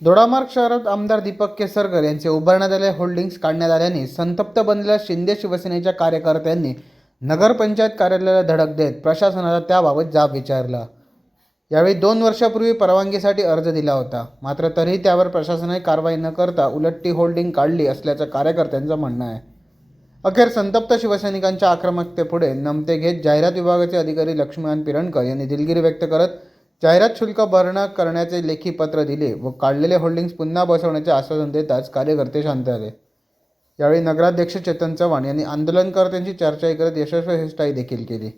दोडामार्ग शहरात आमदार दीपक केसरकर यांचे उभारण्यात आलेले होल्डिंग्स काढण्यात आल्याने संतप्त बनलेल्या शिंदे शिवसेनेच्या कार्यकर्त्यांनी नगरपंचायत कार्यालयाला धडक देत प्रशासनाला त्याबाबत जाब विचारला. यावेळी दोन वर्षापूर्वी परवानगीसाठी अर्ज दिला होता. मात्र तरीही त्यावर प्रशासनाने कारवाई न करता उलट ती होल्डिंग काढली असल्याचं कार्यकर्त्यांचं म्हणणं आहे. अखेर संतप्त शिवसैनिकांच्या आक्रमकतेपुढे नमते घेत जाहिरात विभागाचे अधिकारी लक्ष्मण पिरणकर यांनी दिलगिरी व्यक्त करत जाहिरात शुल्क भरणा करण्याचे लेखी पत्र दिले व काढलेले होल्डिंग्स पुन्हा बसवण्याचे आश्वासन देताच कार्यकर्ते शांत झाले. यावेळी नगराध्यक्ष चेतन चव्हाण यांनी आंदोलनकर्त्यांची चर्चाही करत यशस्वी हेष्टाई देखील केली.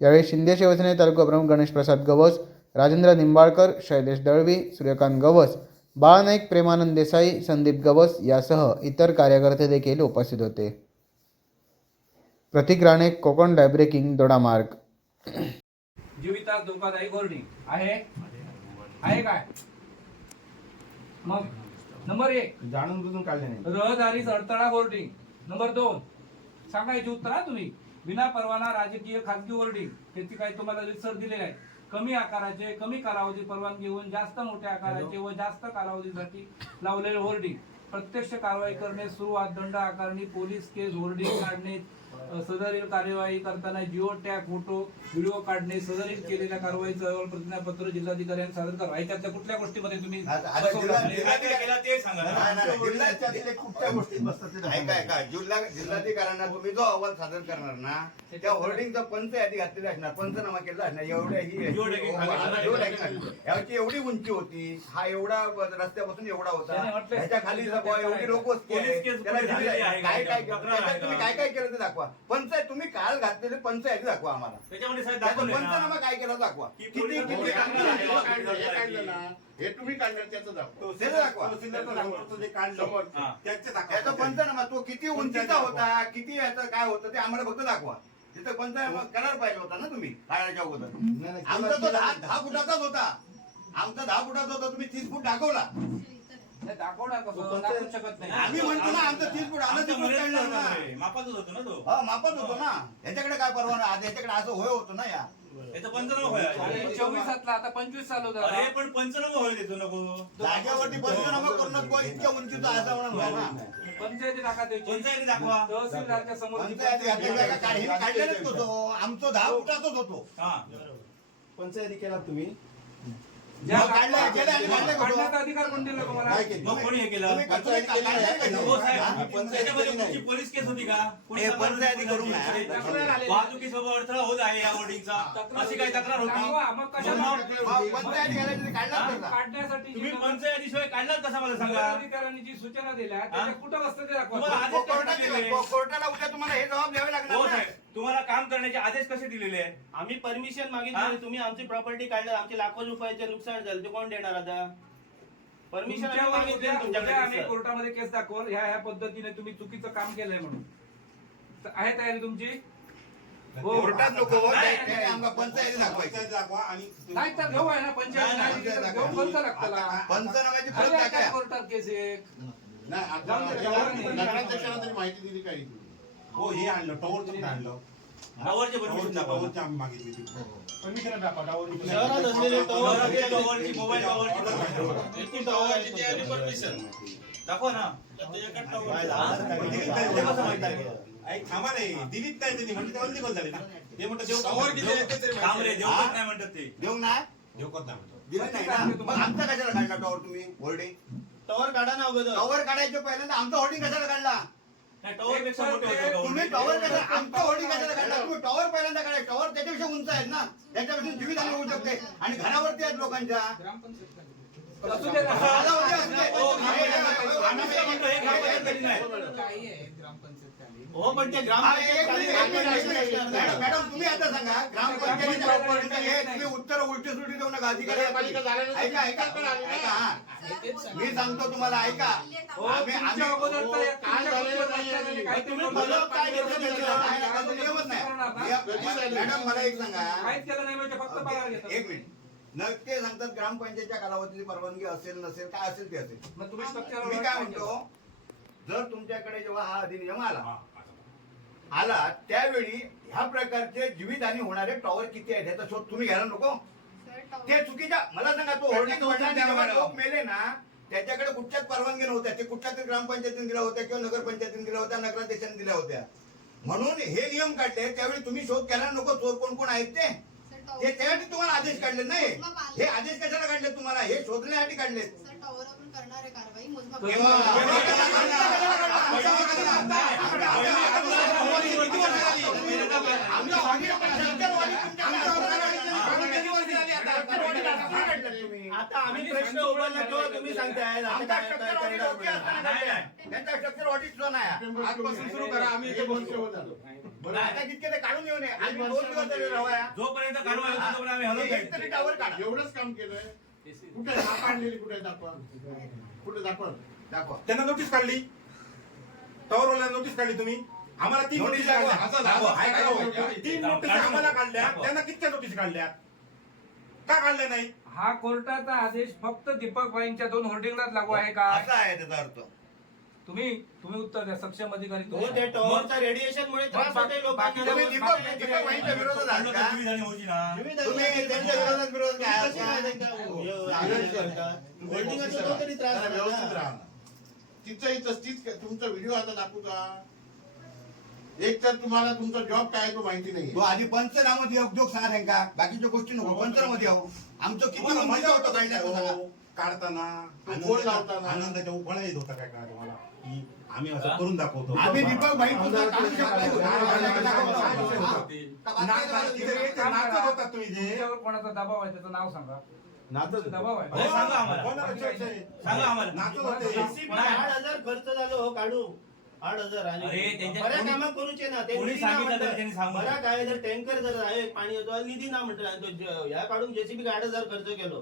यावेळी शिंदे शिवसेने तालुका प्रमुख गणेश प्रसाद गवस राजेंद्र निंबाळकर शैलेश दळवी सूर्यकांत गवस बाळनाईक प्रेमानंद देसाई संदीप गवस यासह इतर कार्यकर्ते देखील उपस्थित होते. प्रतीक राणे कोकण डायब्रेकिंग दोडामार्ग. जीवितास धोकादायी होर्डिंग आहे? आहे काय? मग नंबर एक. जाणून बुजून काढले नाही. रहदारी अडथळा होर्डिंग नंबर दोन. सांगायची उत्तर हा तुम्ही. विना परवाना राजकीय खासगी होर्डिंग त्याची काही तुम्हाला रिसर्च दिलेले आहे. कमी आकाराचे कमी कालावधी परवानगी घेऊन जास्त मोठ्या आकाराचे व जास्त कालावधीसाठी लावलेले होर्डिंग प्रत्यक्ष कारवाई करणे सुरुवात दंड आकारणी पोलीस केस होर्डिंग काढणे सदरील कार्यवाही करताना जिओ टॅग फोटो व्हिडिओ काढणे सदरील केलेल्या कारवाईचं अहवाल प्रतिज्ञापत्र जिल्हाधिकाऱ्यांना सादर करा. याच्यातल्या कुठल्या गोष्टीमध्ये तुम्ही बसतात ते. ऐका ऐका. जिल्हा जिल्हाधिकाऱ्यांना तुम्ही जो अहवाल सादर करणार ना त्या होर्डिंगचा पंच यादी घातलेली असणार. पंचनामा केला असणार. एवढ्या ही एवढं? याची उंची होती. हा एवढा रस्त्यापासून एवढा होता. ह्याच्या खाली एवढी लोक? काय काय तुम्ही? काय काय केलं ते दाखवा. पंचायत तुम्ही काल घातलेले पंचायती दाखवा आम्हाला. त्याच्यामध्ये साहेब त्याचा दाखवलंय ना. पंचनामा काय केला दाखवा. की किती हे किती- काढलं, किती- हे काढलं, हे काढलं ना. हे तुम्ही काढलं त्याचं दाखवा. ते दाखवा. तहसीलदारचं समोरचं जे काढलं हा. त्याचं दाखवा. याचा पंचनामा. तो किती उंचीचा होता किती याचं काय होतं ते आम्हाला फक्त दाखवा. तिथं पंचनामा करायला पाहिजे होता ना तुम्ही काढायच्या अगोदर. आमचा तो दहा दहा फुटाचाच होता. आमचा दहा फुटाचा होता तुम्ही तीस फूट दाखवला. दाखवणार कसं दाखवू शकत नाही. आम्ही म्हणतो ना आमचं तीस फूट आलं आमच्या तीस फूट मर्यादेत काढलं होतं ना. ते. मापातच होतो ना तो. हा मापत होतो ना. याच्याकडे काय परवाना? आज याच्याकडे असं होय होतं ना या. याचा पंचनामा व्हायला चोवीस सातला आता पंचवीस चालू अरे झाला पण पंचनामा व्हायला देतो नको. जागेवरती पंचनामा करूनच बुवा इतक्या उंचीचा असा म्हणून ना. पंचायती टाका द्यायची पंचायती दाखवा. तहसीलदारच्या समोर पंचायती काढलेलाच होतो आमचं दहा फुटाचाच होतो. हा. पंचायती केला तुम्ही. ज्या काढलंय, केलंय आणि काढलंय कुठं? काढण्याचा अधिकार कोण दिला तुम्हाला काय केलं? मग कोणी हे केलं तुम्ही पंचायती केली नाही का? हो साहेब हा? त्याच्यामध्ये तुमची पोलीस केस होती का हे पंचायती करू ना. तक्रार आलेली. वाहतुकीसोबत अडथळा होत आहे या होर्डिंगचा अशी काही तक्रार होती दाखवा, मग कशाला मग- मग पंचायती घालायची ते काढलाच? कसा? काढण्यासाठी तुम्ही जी पंचायतीशिवाय काढलात कसा मला सांगा अधिकाऱ्यांनी जी सूचना दिल्या त्याच्या कुठं बसतं ते दाखवा तुम्हाला आदेश कसे कोर्टात? कोर्टाला उद्या तुम्हाला हे जबाब द्यावे लागणार. तुम्हाला काम करण्याचे आदेश कसे दिलेले आहे आम्ही परमिशन हा? मागितली तुम्ही आमची प्रॉपर्टी काढलं. आमचे लाखो रुपयाचे नुकसान झालं. ते कोण देणार आता? परमिशन आम्ही मागितली उद्या- तुमच्याकडे. कोर्टामध्ये केस दाखवल. ह्या ह्या पद्धतीने तुम्ही चुकीचं काम केलंय म्हणून. तर आहे तयारी तुमची? हो. कोर्टात नको त्या- त्या आम्हाला पंचायती दाखवायची. नाही तर घेऊ आहे ना. नाही, नाही, अरे, काय कोर्टात केस एक? नाही आता जाऊन दे, जाऊन दे. नगराध्यक्षाला तरी माहिती दिली काही. हो हे आणलं. टॉवर तुम्ही आणलं? टॉवरचे परमिशन दाखवा टॉवरची आम्ही मागितली ती. परमिशन दाखवा टॉवर शहरात असलेले टॉवर टॉवरची, टॉवरची, मोबाईल टॉवरची किती टॉवरची ते आणि परमिशन. दाखवा ना. ते कसं माहिती आहे? ऐक, थांबा नाही त्यांनी म्हणजे झाले ना. ते म्हणतात देव टॉवर रे नाही म्हणतात ते. देऊ ना? आहे. देव करत नाही म्हणतो. दिलं नाही ना? मग आमचा कशाला काढला टॉवर तुम्ही? होर्डिंग? टॉवर काढा ना अगोदर. टॉवर काढायचं पहिल्यांदा आमचा होर्डिंग कशाला काढला? नाही टॉवर पेक्षा मोठे होतं तुम्ही टॉवर कशाला आमचा होर्डिंग कशाला तुम्ही टॉवर पहिल्यांदा काढाय टॉवर त्याच्यापेक्षा उंच आहेत ना त्याच्यापासून जीवित होऊ शकते आणि घरावरती आहेत लोकांच्या असू दे ना. हो, हे हो हा, हे हा. हो, नियमच करणार ना? नाही मॅडम मला एक सांगा. काहीच केलं नाही म्हणजे फक्त पगार घेतात. एक मिनिट. न ते सांगतात ग्रामपंचायतच्या कालावधीची परवानगी असेल नसेल काय असेल ते असेल. तुम्ही मी काय म्हणतो? जर तुमच्याकडे जेव्हा हा अधिनियम आला आला त्यावेळी ह्या प्रकारचे जीवितहानी होणारे टॉवर किती आहेत ह्याचा शोध तुम्ही घ्यायला नको. ते चुकीच्या मला सांगा तो होर्डिंग. लोक मेले ना त्याच्याकडे कुठच्याच परवानगी नव्हत्या. ते कुठल्या तरी ग्रामपंचायतीने दिल्या होत्या किंवा नगरपंचायतीने दिल्या होत्या नगराध्यक्षांनी दिल्या होत्या. म्हणून हे नियम काढले त्यावेळी तुम्ही शोध केला नको चोर कोण कोण आहेत ते. त्यासाठी तुम्हाला आदेश काढले नाही. हे आदेश कशाला काढले तुम्हाला? हे शोधण्यासाठी काढले सर टॉवर आपण करणार आहे कारवाई मोजमाप तो- करणार आहे. आता आम्ही प्रश्न उभारला तेव्हा तुम्ही सांगताय आता काय- काय- काय- काय- त्यांचा स्ट्रक्चर ऑडिट जो नाही. आजपासून सुरू करा आम्ही इथे बसलो होतो. आता कितके ते काढून येऊ नये आम्ही दोन दिवस तरी राहूया. जोपर्यंत कारवाई होत नाही, तोपर्यंत आम्ही हलत एक तरी नाही. टावर काढा. एवढंच काम केलंय. कुठे आणलेली कुठे दाखवा कुठे दाखवा? दाखवा. त्यांना नोटीस काढली. टॉवरवाला नोटीस काढली तुम्ही. आम्हाला तीन नोटीस. काढल्या असं दाखवा. हो. तीन नोटीस आम्हाला काढल्या. त्यांना कितक्या नोटीस काढल्या? का काढल्या नाही? हा कोर्टाचा आदेश फक्त दीपक भाईंच्या दोन होर्डिंगलाच लागू आहे का? असा आहे त्याचा अर्थ. तुम्ही तुम्ही उत्तर द्या. सक्षम अधिकारी हो ते टॉवरच्या लोकांना. तुम्ही दीपक दीपक भाईंच्या विरोधात आहात का? त्यांच्या विरोधात विरोध काय? आहात का? ना. तिचं इथं तीच तुमचा व्हिडिओ आता दाखवू का? एक तर तुम्हाला तुमचा जॉब काय तो माहिती नाही तो आधी पंचनामध्ये उद्योग सांगा का? बाकीच्या गोष्टी नको पंचनामध्ये आहो आमचं किती तुम्हाला मजा होतं काय. हो? काढताना तो आनंदाच्या- बोल लावताना. आनंदाच्या उफाळा येत होता काय काय तुम्हाला? की आम्ही असं करून दाखवतो. आम्ही दीपक भाई तुमचं काढू शकतो. नाच- तिथे येते, नाचत होता तुम्ही जे. तुमच्यावर कोणाचा दबाव आहे त्याचं नाव सांगा. दबाव आहे. हो, सांगा आम्हाला. कोणाला चर्चा आहे? सांगा आम्हाला. नाचत होते. JCB आठ हजार खर्च झालो हो काढू. आठ हजार आणि अरे, त्यांच्या- बऱ्या कोणी- कामं करूचे ना ते कोणी निधी ना सांगितलं म्हणतात. तर त्यांनी सांगू. बऱ्या काय जर टँकर जर आहे पाणी येतो निधी ना म्हणतात आणि तो ज- ह्या काढून जेसीबी आठ हजार खर्च केलो